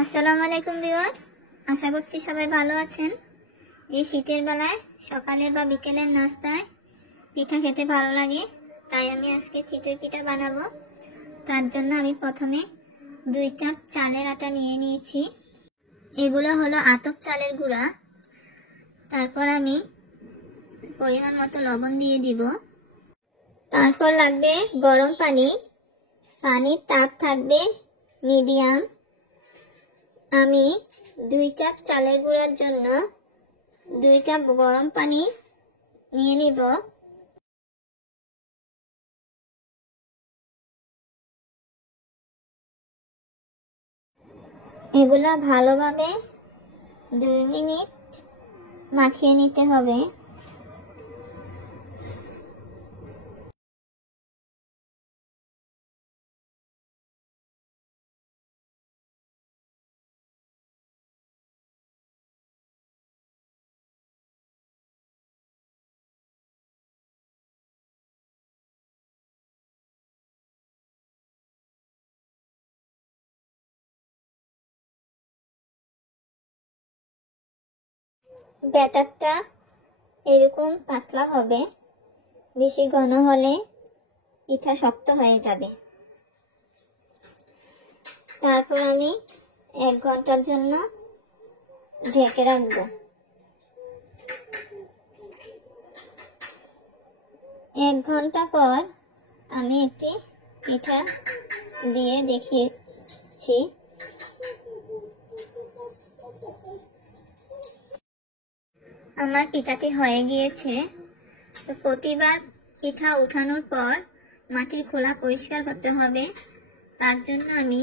আসসালামু আলাইকুম ভিউয়ার্স, আশা করছি সবাই ভালো আছেন। এই শীতের বেলায় সকালে বা বিকেলের নাস্তায় পিঠা খেতে ভালো লাগে, তাই আমি আজকে চিতই পিঠা বানাবো। তার জন্য আমি প্রথমে 2 কাপ চালের আটা নিয়ে নিয়েছি। এগুলো হলো আতপ চালের গুঁড়া। তারপর আমি পরিমাণ মতো লবণ দিয়ে দিব। তারপর লাগবে গরম পানি। পানির তাপ থাকবে মিডিয়াম। আমি 2 কাপ চালের গুঁড়ার জন্য 2 কাপ গরম পানি নিয়ে নিব। এগুলা ভালোভাবে 2 মিনিট মাখিয়ে নিতে হবে। ব্যাটারটা এরকম পাতলা হবে, বেশি ঘন হলে পিঠা শক্ত হয়ে যাবে। তারপর আমি 1 ঘন্টার জন্য ঢেকে রাখবো। 1 ঘন্টা পর আমি একটি পিঠা দিয়ে দেখিয়েছি। আমার পিঠাটি হয়ে গিয়েছে। তো প্রতিবার পিঠা উঠানোর পর মাটির খোলা পরিষ্কার করতে হবে। তার জন্য আমি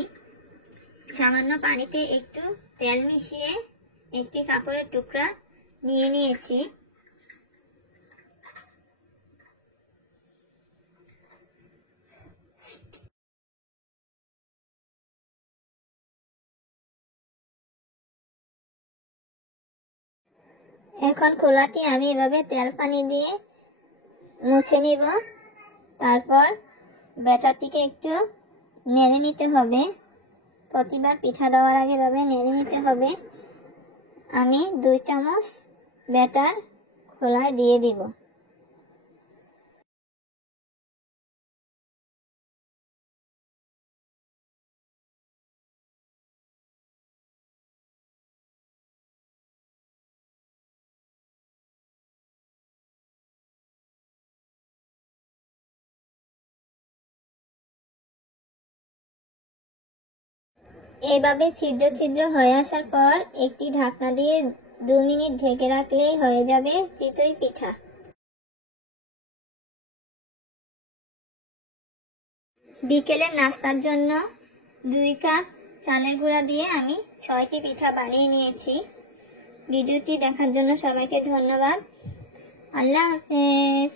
সামান্য পানিতে একটু তেল মিশিয়ে একটি কাপড়ের টুকরা নিয়ে নিয়েছি। এখন খোলাটি আমি এভাবে তেল পানি দিয়ে মুছে নিব। তারপর ব্যাটারটিকে একটু নেড়ে নিতে হবে। প্রতিবার পিঠা দেওয়ার আগে এভাবে নেড়ে নিতে হবে। আমি 2 চামচ ব্যাটার খোলায় দিয়ে দিব। এভাবে ছিদ্র ছিদ্র হয়ে আসার পর একটি ঢাকনা দিয়ে 2 মিনিট ঢেকে রাখলেই হয়ে যাবে চিতই পিঠা। বিকেলের নাস্তার জন্য 2 কাপ চালের গুঁড়া দিয়ে আমি 6টি পিঠা বানিয়ে নিয়েছি। ভিডিওটি দেখার জন্য সবাইকে ধন্যবাদ। আল্লাহ হাফেজ।